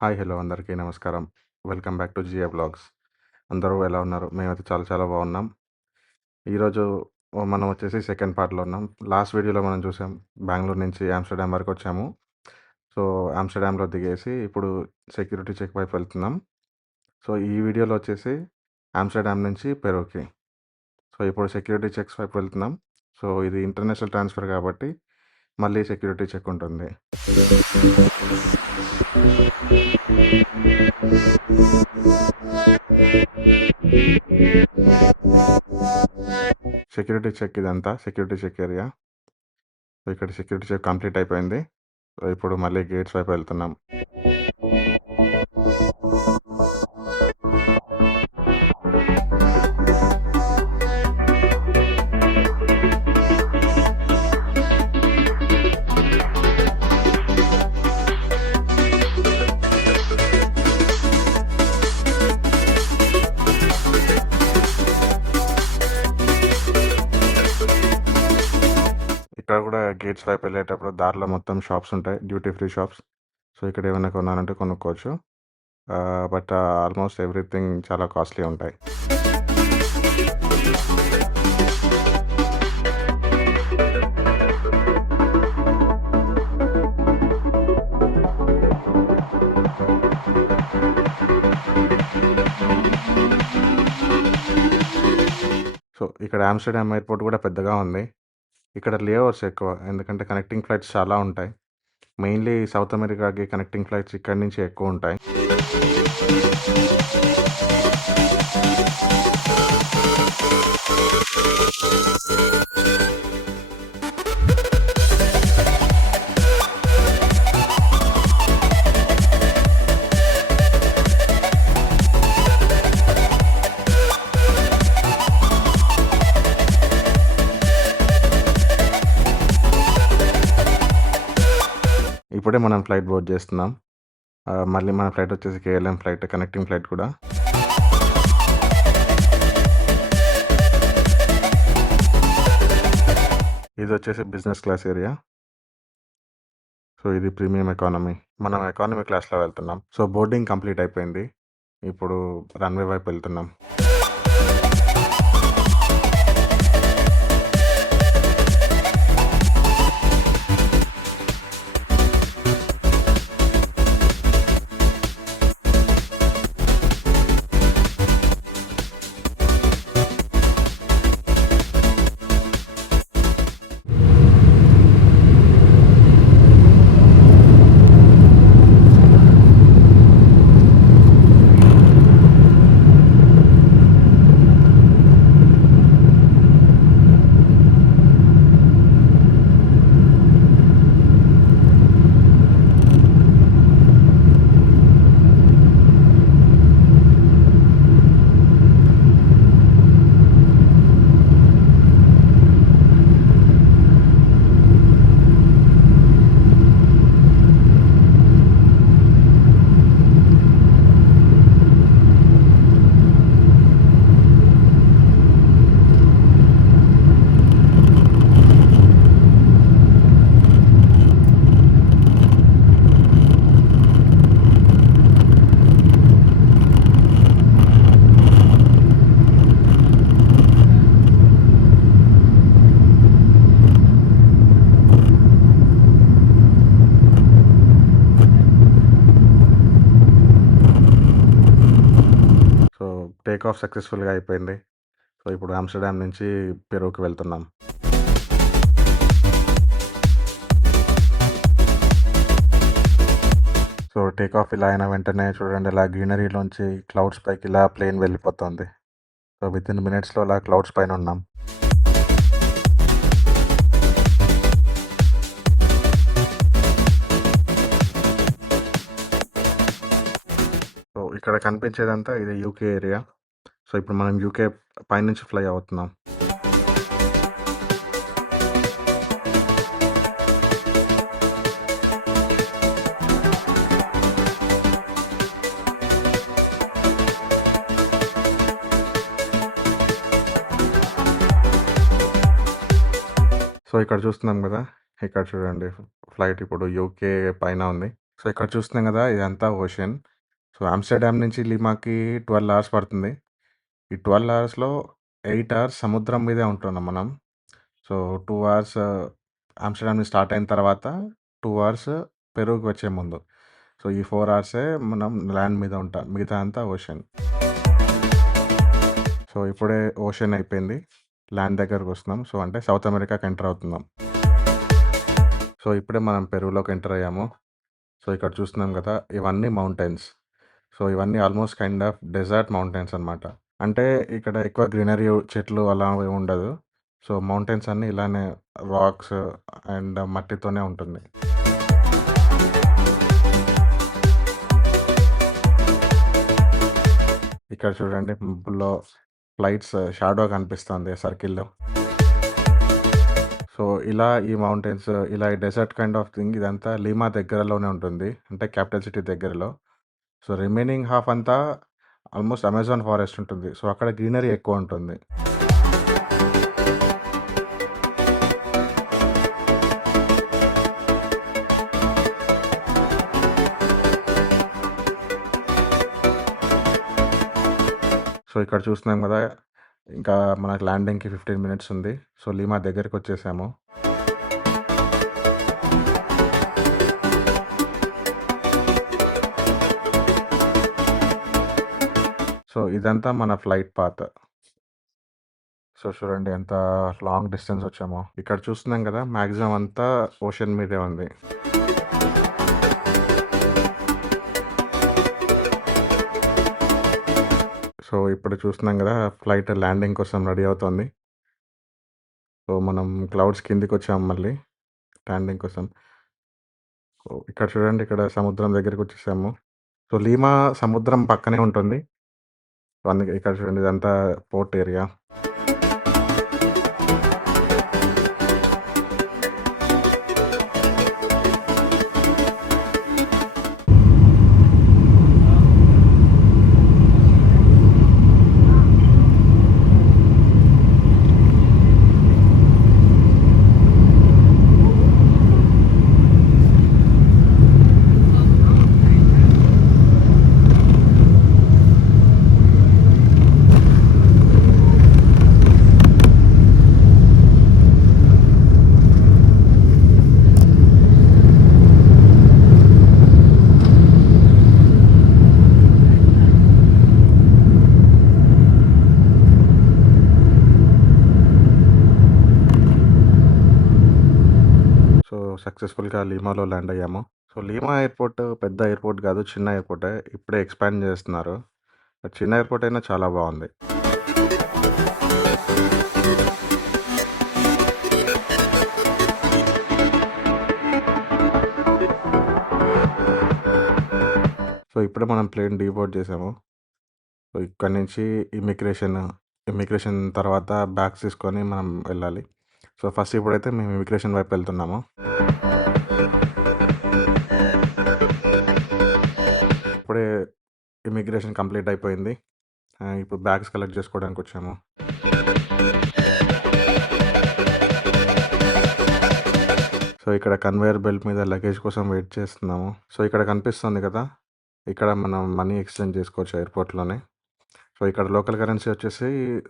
Hi! Hello! అందరికీ నమస్కారం. Welcome back to GA vlogs. అందరూ ఎలా ఉన్నారు? మేమైతే చాలా చాలా బాగున్నాం. ఈరోజు మనం వచ్చేసి సెకండ్ పార్ట్‌లో ఉన్నాం. లాస్ట్ వీడియోలో మనం చూసాం బెంగుళూరు నుంచి ఆమ్‌స్టర్‌డామ్ వరకొచ్చాము. సో, ఆమ్‌స్టర్‌డామ్‌లో దిగేసి ఇప్పుడు సెక్యూరిటీ చెక్ వైపు వెళ్తున్నాం. సో, ఈ వీడియోలో వచ్చేసి ఆమ్‌స్టర్‌డామ్ నుంచి పెరూకి. సో, ఇప్పుడు సెక్యూరిటీ చెక్స్ వైపు వెళ్తున్నాం. సో, ఇది ఇంటర్నేషనల్ ట్రాన్స్‌ఫర్ కాబట్టి మళ్ళీ సెక్యూరిటీ చెక్ ఉంటుంది. సెక్యూరిటీ చెక్ ఇదంతా. Security check area. సో, ఇక్కడ సెక్యూరిటీ చెక్ కంప్లీట్ అయిపోయింది. సో, ఇప్పుడు మళ్ళీ గేట్స్ వైపు వెళ్తున్నాం. ఇక్కడ కూడా గేట్స్ వైపు వెళ్ళేటప్పుడు దారిలో మొత్తం షాప్స్ ఉంటాయి. Duty free shops. సో, ఇక్కడ ఏమైనా కొనాలంటే కొనుక్కోవచ్చు. బట్ ఆల్మోస్ట్ ఎవ్రీథింగ్ చాలా కాస్ట్‌లీ ఉంటాయి. సో, ఇక్కడ ఆమ్‌స్టర్‌డామ్ ఎయిర్‌పోర్ట్ కూడా పెద్దగా ఉంది. ఇక్కడ లేఓవర్స్ ఎక్కువ. ఎందుకంటే కనెక్టింగ్ ఫ్లైట్స్ చాలా ఉంటాయి. మెయిన్‌లీ సౌత్ అమెరికాకి కనెక్టింగ్ ఫ్లైట్స్ ఇక్కడి నుంచి ఎక్కువుంటాయి. ఇప్పుడే మనం ఫ్లైట్ బోర్డ్ చేస్తున్నాం. మళ్ళీ మన ఫ్లైట్ వచ్చేసి కేఎల్ఎం ఫ్లైట్, కనెక్టింగ్ ఫ్లైట్ కూడా. ఇదొచ్చేసి బిజినెస్ క్లాస్ ఏరియా. సో, ఇది ప్రీమియం ఎకానమీ. మనం ఎకానమీ క్లాస్‌లో వెళ్తున్నాం. సో, బోర్డింగ్ కంప్లీట్ అయిపోయింది. ఇప్పుడు రన్‌వే వైపు వెళ్తున్నాం. సో, టేక్ ఆఫ్ సక్సెస్‌ఫుల్‌గా అయిపోయింది. సో, ఇప్పుడు ఆమ్‌స్టర్‌డామ్ నుంచి పెరూకి వెళ్తున్నాం. సో, టేక్ ఆఫ్ ఇలా అయిన వెంటనే చూడండి ఇలా గ్రీనరీలోంచి క్లౌడ్స్ పైకి ఇలా ప్లేన్ వెళ్ళిపోతుంది. సో, వితిన్ మినిట్స్‌లో అలా క్లౌడ్స్ పైన ఉన్నాం. సో, ఇక్కడ కనిపించేదంతా ఇది యూకే ఏరియా. సో, ఇప్పుడు మనం యూకే పైనుంచి ఫ్లై అవుతున్నాం. సో, ఇక్కడ చూస్తున్నాం గదా! ఇక్కడ చూడండి ఫ్లైట్ ఇప్పుడు యూకే పైన ఉంది. సో, ఇక్కడ చూస్తున్నాం గదా! ఇదంతా ఓషన్. సో, ఆమ్స్టర్‌డామ్ నుంచి లిమాకి 12 అవర్స్ పడుతుంది. ఈ 12 అవర్స్‌లో 8 అవర్స్ సముద్రం మీదే ఉంటున్నాం మనం. సో, 2 అవర్స్ ఆమ్స్టర్‌డామ్ నుంచి స్టార్ట్ అయిన తర్వాత 2 అవర్స్ పెరూకి వచ్చే ముందు. సో, ఈ 4 అవర్సే మనం ల్యాండ్ మీద ఉంటాం. మిగతా అంతా ఓషన్. సో, ఇప్పుడే ఓషన్ అయిపోయింది. ల్యాండ్ దగ్గరకొస్తున్నాం. సో, అంటే సౌత్ అమెరికాకి ఎంటర్ అవుతున్నాం. సో, ఇప్పుడే మనం పెరూలోకి ఎంటర్ అయ్యాము. సో, ఇక్కడ చూస్తున్నాం గదా! ఇవన్నీ మౌంటైన్స్. సో, ఇవన్నీ almost kind of desert mountains అనమాట. అంటే ఇక్కడ ఎక్కువ గ్రీనరీ చెట్లు అలా ఏమి ఉండదు. సో, మౌంటైన్స్ అన్నీ ఇలానే రాక్స్ అండ్ మట్టితోనే ఉంటుంది. ఇక్కడ చూడండి మబ్బుల్లో ఫ్లైట్స్ షాడో కనిపిస్తుంది సర్కిల్‌లో. సో, ఇలా ఈ మౌంటైన్స్ ఇలా ఈ డెజర్ట్ కైండ్ ఆఫ్ థింగ్ ఇదంతా లీమా దగ్గరలోనే ఉంటుంది. అంటే క్యాపిటల్ సిటీ దగ్గరలో. సో, రిమైనింగ్ హాఫ్ అంతా ఆల్మోస్ట్ అమెజాన్ ఫారెస్ట్ ఉంటుంది. సో, అక్కడ గ్రీనరీ ఎక్కువ ఉంటుంది. సో, ఇక్కడ చూస్తున్నాం గదా! ఇంకా మనకు ల్యాండింగ్‌కి 15 మినిట్స్ ఉంది. సో, లీమా దగ్గరికొచ్చేసాము. సో, ఇదంతా మన ఫ్లైట్ పాత్. సో, చూడండి ఎంత లాంగ్ డిస్టెన్స్ వచ్చామో. ఇక్కడ చూస్తున్నాం గదా! మాక్సిమం అంతా ఓషన్ మీదే ఉంది. సో, ఇప్పుడు చూస్తున్నాం గదా! ఫ్లైట్ ల్యాండింగ్ కోసం రెడీ అవుతోంది. సో, మనం క్లౌడ్స్ కిందికొచ్చాము మళ్ళీ ల్యాండింగ్ కోసం. సో, ఇక్కడ చూడండి ఇక్కడ సముద్రం దగ్గరికొచ్చేసాము. సో, లీమా సముద్రం పక్కనే ఉంటుంది. సో, అందుకే ఇక్కడ చూడండి ఇదంతా పోర్ట్ ఏరియా. సో, సక్సెస్‌ఫుల్‌గా లీమాలో ల్యాండ్ అయ్యాము. సో, లీమా ఎయిర్‌పోర్ట్ పెద్ద ఎయిర్‌పోర్ట్ గాదు. చిన్న ఎయిర్‌పోర్టే. ఇప్పుడే ఎక్స్‌పాండ్ చేస్తున్నారు. బట్ చిన్న ఎయిర్‌పోర్ట్ అయినా చాలా బావుంది. సో, ఇప్పుడే మనం ప్లేన్ డీబోర్డ్ చేసాము. సో, ఇక్కడి నుంచి ఇమిగ్రేషన్ తర్వాత బ్యాగ్స్ తీసుకొని మనం వెళ్ళాలి. సో, ఫస్ట్ ఇప్పుడైతే మేము ఇమిగ్రేషన్ వైపు వెళ్తున్నాము. ఇప్పుడే ఇమిగ్రేషన్ కంప్లీట్ అయిపోయింది. ఇప్పుడు బ్యాగ్స్ కలెక్ట్ చేసుకోవడానికొచ్చాము. సో, ఇక్కడ కన్వేయర్ బెల్ట్ మీద లగేజ్ కోసం వెయిట్ చేస్తున్నాము. సో, ఇక్కడ కనిపిస్తుంది కదా! ఇక్కడ మనం మనీ ఎక్స్‌చేంజ్ చేసుకోవచ్చు ఎయిర్‌పోర్ట్‌లోనే. సో, ఇక్కడ లోకల్ కరెన్సీ వచ్చేసి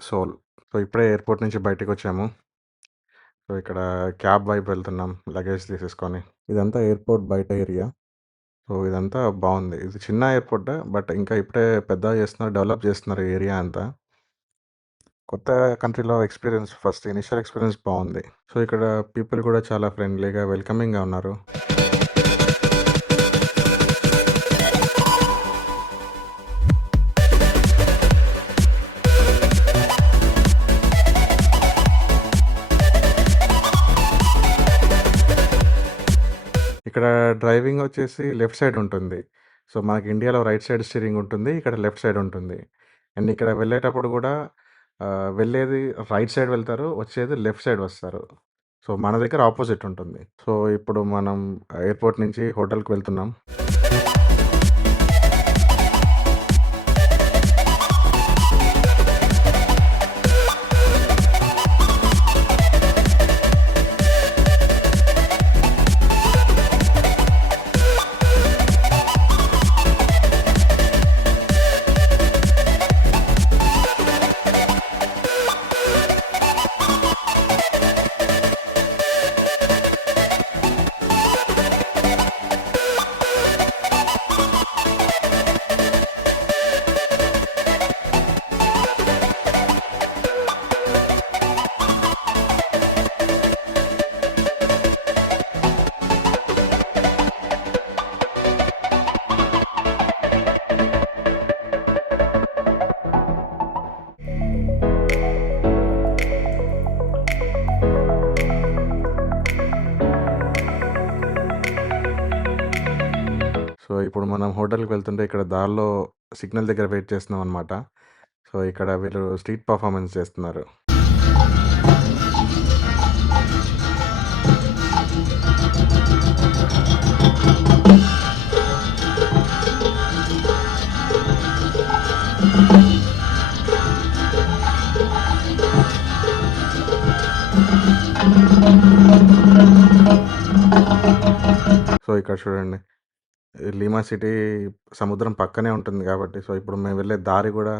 సోల్. సో, ఇప్పుడే ఎయిర్‌పోర్ట్ నుంచి బయటికొచ్చాము. సో, ఇక్కడ క్యాబ్ వైపు వెళ్తున్నాం లగేజ్ తీసేసుకొని. ఇదంతా ఎయిర్‌పోర్ట్ బయట ఏరియా. సో, ఇదంతా బావుంది. ఇది చిన్న ఎయిర్‌పోర్టే. బట్ ఇంకా ఇప్పుడే పెద్దగా చేస్తున్నారు. డెవలప్ చేస్తున్నారు ఈ ఏరియా అంతా. కొత్త కంట్రీలో ఫస్ట్ ఇనిషియల్ ఎక్స్‌పీరియన్స్ బావుంది. సో, ఇక్కడ పీపుల్ కూడా చాలా ఫ్రెండ్లీగా, వెల్కమింగ్‌గా ఉన్నారు. ఇక్కడ డ్రైవింగ్ వచ్చేసి లెఫ్ట్ సైడ్ ఉంటుంది. సో, మనకి ఇండియాలో రైట్ సైడ్ స్టీరింగ్ ఉంటుంది. ఇక్కడ లెఫ్ట్ సైడ్ ఉంటుంది. అండ్ ఇక్కడ వెళ్ళేటప్పుడు కూడా వెళ్ళేది రైట్ సైడ్ వెళ్తారు. వచ్చేది లెఫ్ట్ సైడ్ వస్తారు. సో, మన దగ్గర ఆపోజిట్ ఉంటుంది. సో, ఇప్పుడు మనం ఎయిర్‌పోర్ట్ నుంచి హోటల్‌కి వెళ్తున్నాం. మనం హోటల్‌కి వెళ్తుంటే ఇక్కడ దారిలో సిగ్నల్ దగ్గర వెయిట్ చేస్తున్నామనమాట. సో, ఇక్కడ వీళ్ళు స్ట్రీట్ పర్ఫార్మెన్స్ చేస్తున్నారు. సో, ఇక్కడ చూడండి. లీమా సిటీ సముద్రం పక్కనే ఉంటుంది గాబట్టి, సో, ఇప్పుడు మేము వెళ్ళే దారి గూడా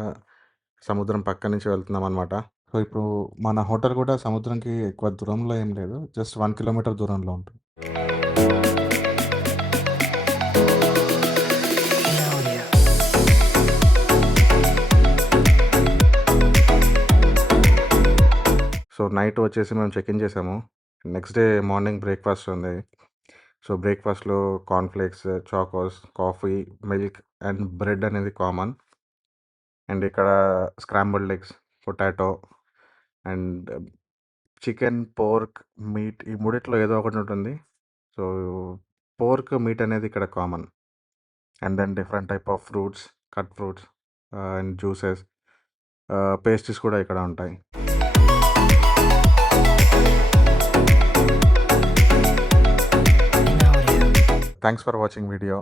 సముద్రం పక్క నుంచి వెళ్తున్నామనమాట. సో, ఇప్పుడు మన హోటల్ గూడా సముద్రంకి ఎక్కువ దూరంలో ఏం లేదు. జస్ట్ 1 కిలోమీటర్ దూరంలో ఉంటుంది. సో, నైట్ వచ్చేసి మేము చెక్ ఇన్ చేసాము. నెక్స్ట్ డే మార్నింగ్ బ్రేక్‌ఫాస్ట్ ఉంది. సో, బ్రేక్‌ఫాస్ట్‌లో cornflakes, Chocos, coffee, milk and bread అనేది కామన్. అండ్ ఇక్కడ scrambled eggs, potato and chicken, pork, meat ఈ మూడిట్లో ఏదో ఒకటి ఉంటుంది. సో, పోర్క్, మీట్ అనేది ఇక్కడ common. And then different type of fruits, cut fruits and juices, pastries కూడా ఇక్కడ ఉంటాయి. Thanks for watching video.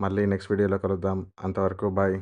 మళ్ళీ నెక్స్ట్ వీడియోలో కలుద్దాం. అంతవరకు బాయ్.